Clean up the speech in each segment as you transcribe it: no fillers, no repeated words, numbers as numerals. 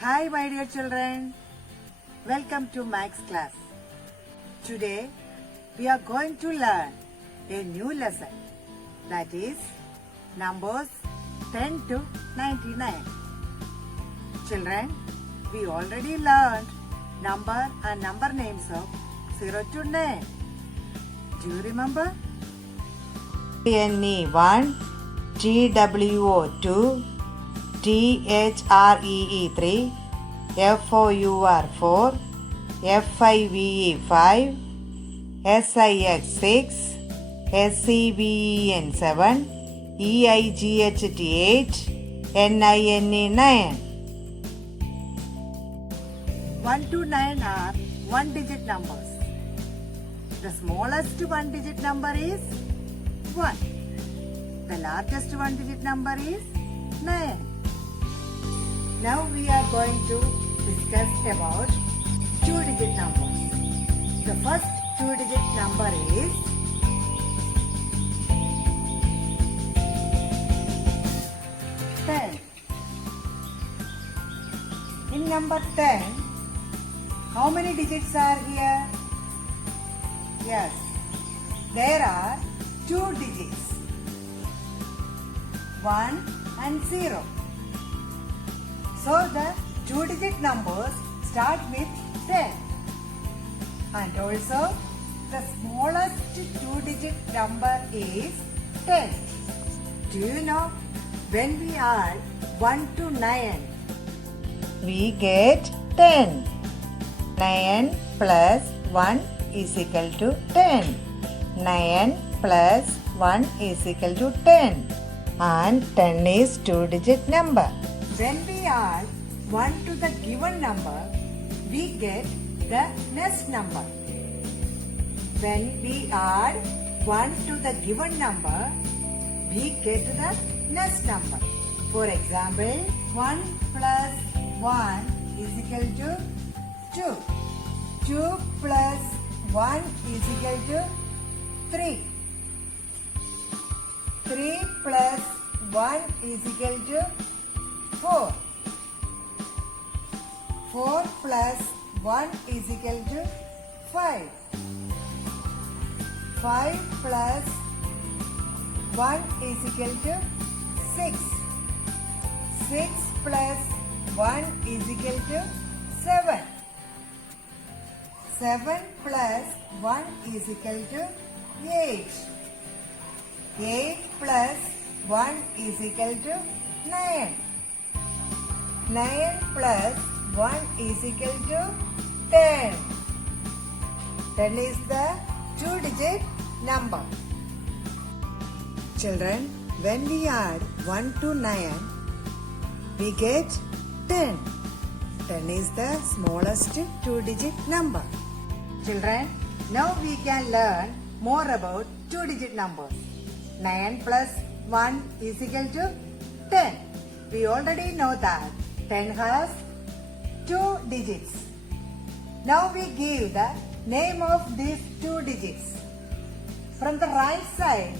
Hi my dear children, welcome to Max class. Today we are going to learn a new lesson, that is numbers 10 to 99. Children, we already learned number and number names of 0 to 9. Do you remember? TNE 1, TWO 2, THREE 3, FOUR 4, FIVE 5, SIX 6, SCVEN 7, EIGHT 8, NINE 9. 1 to 9 are one-digit numbers. The smallest one-digit number is 1. The largest one-digit number is 9. Now we are going to discuss about two-digit numbers. The first two-digit number is 10. In number 10, how many digits are here? Yes, there are 2 digits, 1 and 0. So the two-digit numbers start with 10. And also the smallest two-digit number is 10. Do you know, when we add 1 to 9, we get 10. 9 plus 1 is equal to 10. 9 plus 1 is equal to 10. And 10 is two-digit number. When we add 1 to the given number, we get the next number. When we add 1 to the given number, we get the next number. For example, 1 plus 1 is equal to 2. 2 plus 1 is equal to 3. 3 plus 1 is equal to 4. 4 plus 1 is equal to 5. 5 plus 1 is equal to 6. 6 plus 1 is equal to 7. 7 plus 1 is equal to 8. 8 plus 1 is equal to 9. 9 plus 1 is equal to 10. 10 is the two-digit number. Children, when we add 1 to 9, we get 10. 10 is the smallest two-digit number. Children, now we can learn more about two-digit numbers. 9 plus 1 is equal to 10. We already know that 10 has 2 digits. Now we give the name of these 2 digits. From the right side,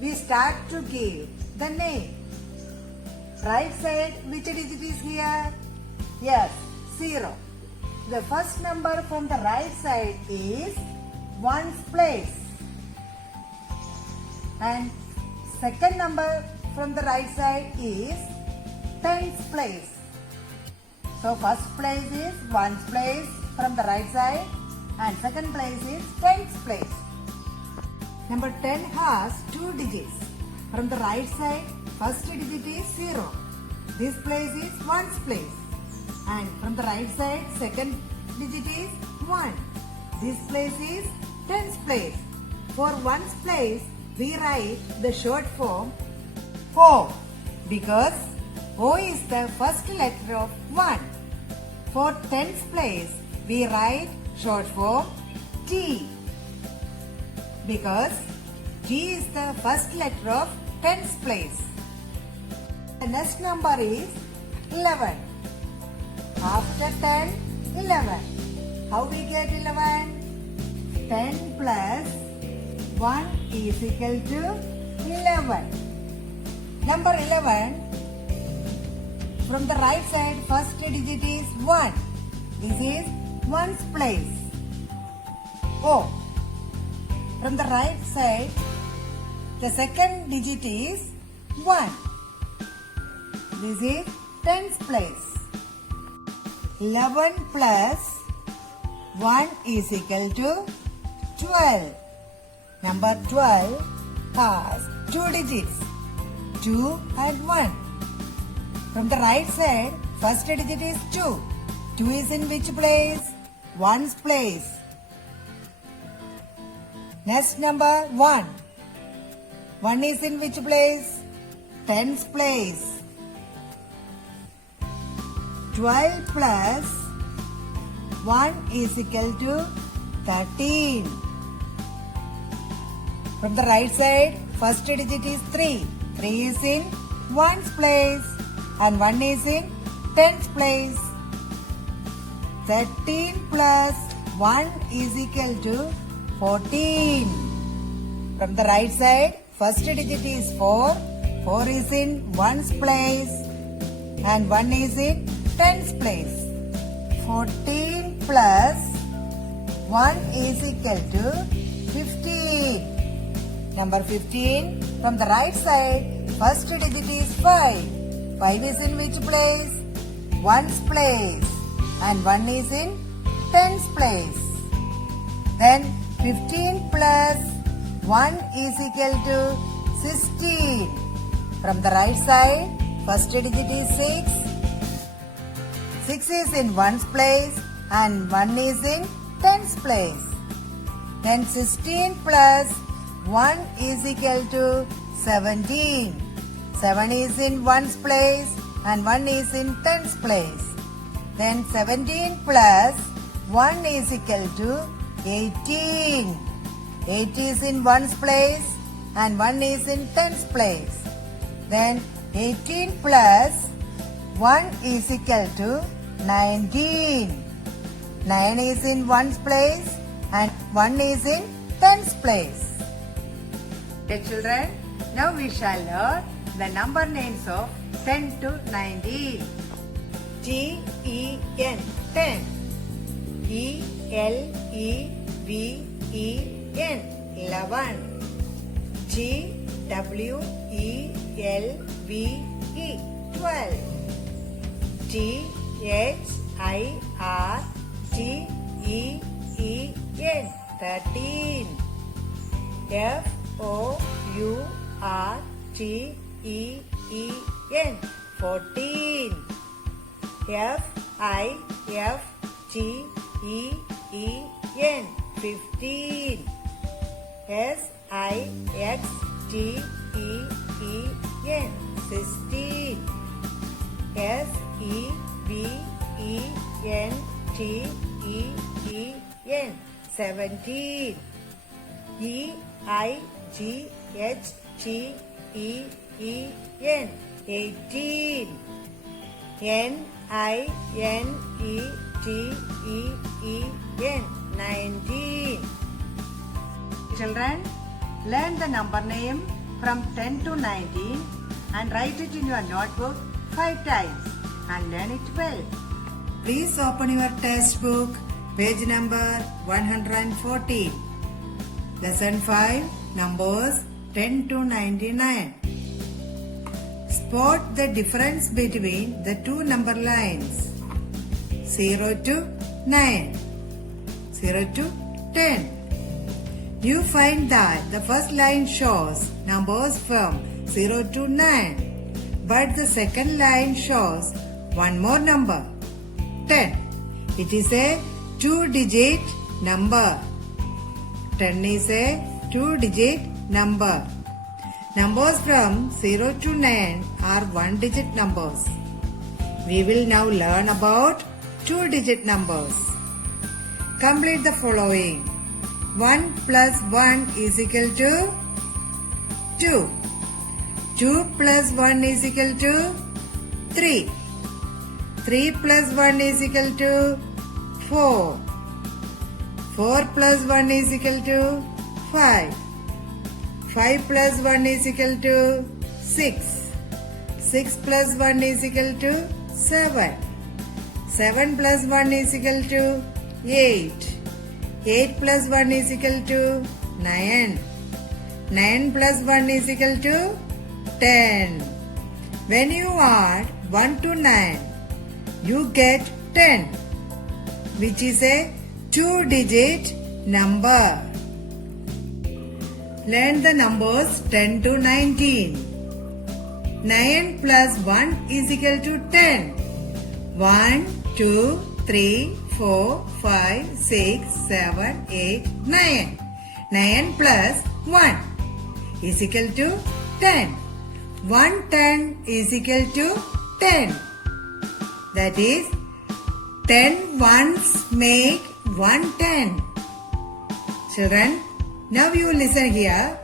we start to give the name. Right side, which digit is here? Yes, 0. The first number from the right side is ones place. And second number from the right side is tens place. So first place is ones place from the right side and second place is tens place. Number 10 has 2 digits. From the right side, first digit is 0. This place is ones place. And from the right side, second digit is 1. This place is tens place. For ones place, we write the short form O, because O is the first letter of 1. For tens place, we write short form T, because T is the first letter of tens place. The next number is 11. After 10, 11. How we get 11? 10 plus 1 is equal to 11. Number 11 From the right side, first digit is 1. This is ones place. O. From the right side, the second digit is 1. This is tens place. 11 plus 1 is equal to 12. Number 12 has 2 digits, 2 and 1. From the right side, first digit is 2. 2 is in which place? Ones place. Next number 1. 1 is in which place? Tens place. 12 plus 1 is equal to 13. From the right side, first digit is 3. 3 is in ones place and 1 is in tens place. 13 plus 1 is equal to 14. From the right side, first digit is 4. 4 is in ones place and 1 is in tens place. 14 plus 1 is equal to 15. Number 15. From the right side, first digit is 5. 5 is in which place? Ones place and 1 is in tens place. Then 15 plus 1 is equal to 16. From the right side, first digit is 6. 6 is in ones place and 1 is in tens place. Then 16 plus 1 is equal to 17. 7 is in ones place and 1 is in tens place. Then 17 plus 1 is equal to 18. 8 is in ones place and 1 is in tens place. Then 18 plus 1 is equal to 19. 9 is in ones place and 1 is in tens place. Okay children, now we shall learn the number names of 10 to 19. T-E-N, 10. E-L-E-V-E-N, 11. T-W-E-L-V-E, 12. T-H-I-R-T-E-E-N, 13. F-O-U-R-T-E-E-N, 14. F-I-F-T-E-E-N, 15. S-I-X-T-E-E-N, 16. S-E-V-E-N-T-E-E-N, 17. E-I-G-H-T-E-E-N, 18. N-I-N-E-T-E-E-N, 19. Children, learn the number name from 10 to 19 and write it in your notebook 5 times and learn it well. Please open your textbook, page number 114. Lesson 5, numbers 10 to 99. Spot the difference between the two number lines. 0 to 9, 0 to 10. You find that the first line shows numbers from 0 to 9, but the second line shows one more number, 10. It is a 2-digit number. 10 is a 2-digit number. Numbers from 0 to 9 are 1-digit numbers. We will now learn about 2-digit numbers. Complete the following. 1 plus 1 is equal to 2. 2 plus 1 is equal to 3. 3 plus 1 is equal to 4. 4 plus 1 is equal to 5. 5 plus 1 is equal to 6. 6 plus 1 is equal to 7. 7 plus 1 is equal to 8. 8 plus 1 is equal to 9. 9 plus 1 is equal to 10. When you add 1 to 9, you get 10, which is a 2-digit number. Learn the numbers 10 to 19. 9 plus 1 is equal to 10. 1, 2, 3, 4, 5, 6, 7, 8, 9. 9 plus 1 is equal to 10. 110 is equal to 10. That is, 10 ones make 110. Children, now you listen here.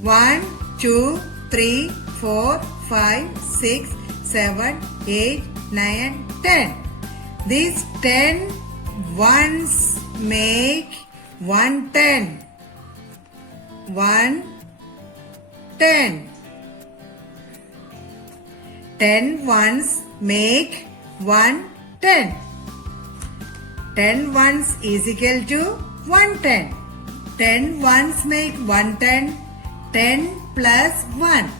1, 2, 3, 4, 5, 6, 7, 8, 9, 10. These 10 ones make 110. 110. 10 ones make 110. 10 ones is equal to 110. 10 ones make 110. 10 plus 1.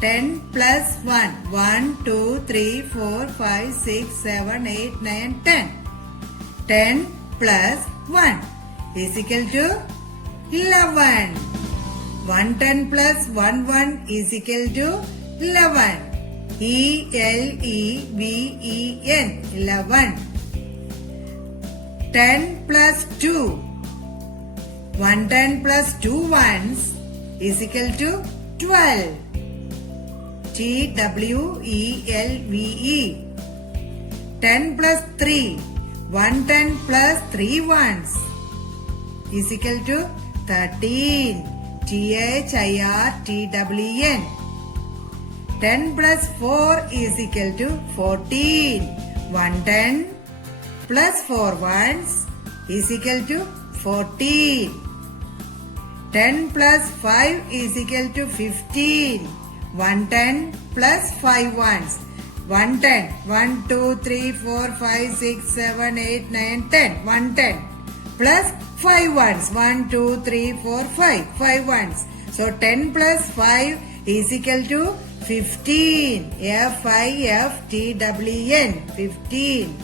10 plus 1. 1, 2, 3, 4, 5, 6, 7, 8, 9, 10. 10 plus 1 is equal to 11. 110 plus 1 is equal to 11. E-L-E-V-E-N 11. 10 plus 2. 110 plus 2 ones is equal to 12. T-W-E-L-V-E. 10 plus 3. 110 plus 3 ones is equal to 13. T-H-I-R-T-W-N. 10 plus 4 is equal to 14. 110 plus 4 ones is equal to 14. 10 plus 5 is equal to 15. 110 plus 5 ones. 110. 1, 2, 3, 4, 5, 6, 7, 8, 9, 10. 110 plus 5 ones. 1, 2, 3, 4, 5. 5 ones. So 10 plus 5 is equal to 15. F-I-F-T-W-N. 15.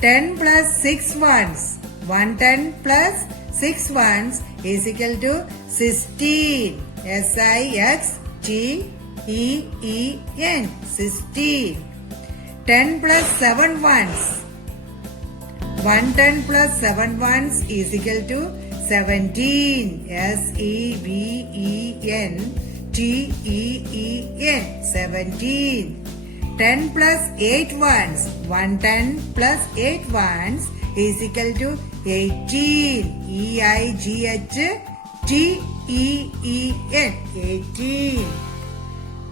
10 plus 6 ones. 110 plus 6 ones is equal to 16. S-I-X-T-E-E-N. 16. 10 plus 7 ones. 110 plus 7 ones is equal to 17. S-E-V-E-N-T-E-E-N. 17. 10 plus 8 ones. 110 plus 8 ones is equal to 18. E-I-G-H-T-E-E-N. 18.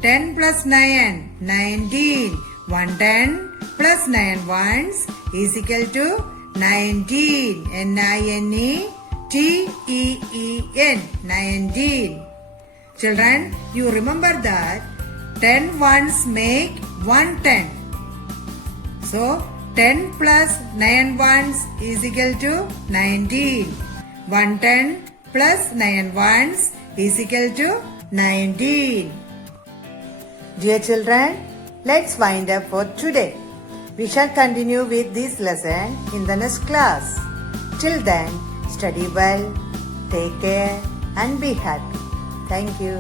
10 plus 9. 19. 110 plus 9 ones is equal to 19. N-I-N-E-T-E-E-N. 19. Children, you remember that 10 ones make 110. So, 10 plus 9 ones is equal to 19. 110 plus 9 ones is equal to 19. Dear children, let's wind up for today. We shall continue with this lesson in the next class. Till then, study well, take care and be happy. Thank you.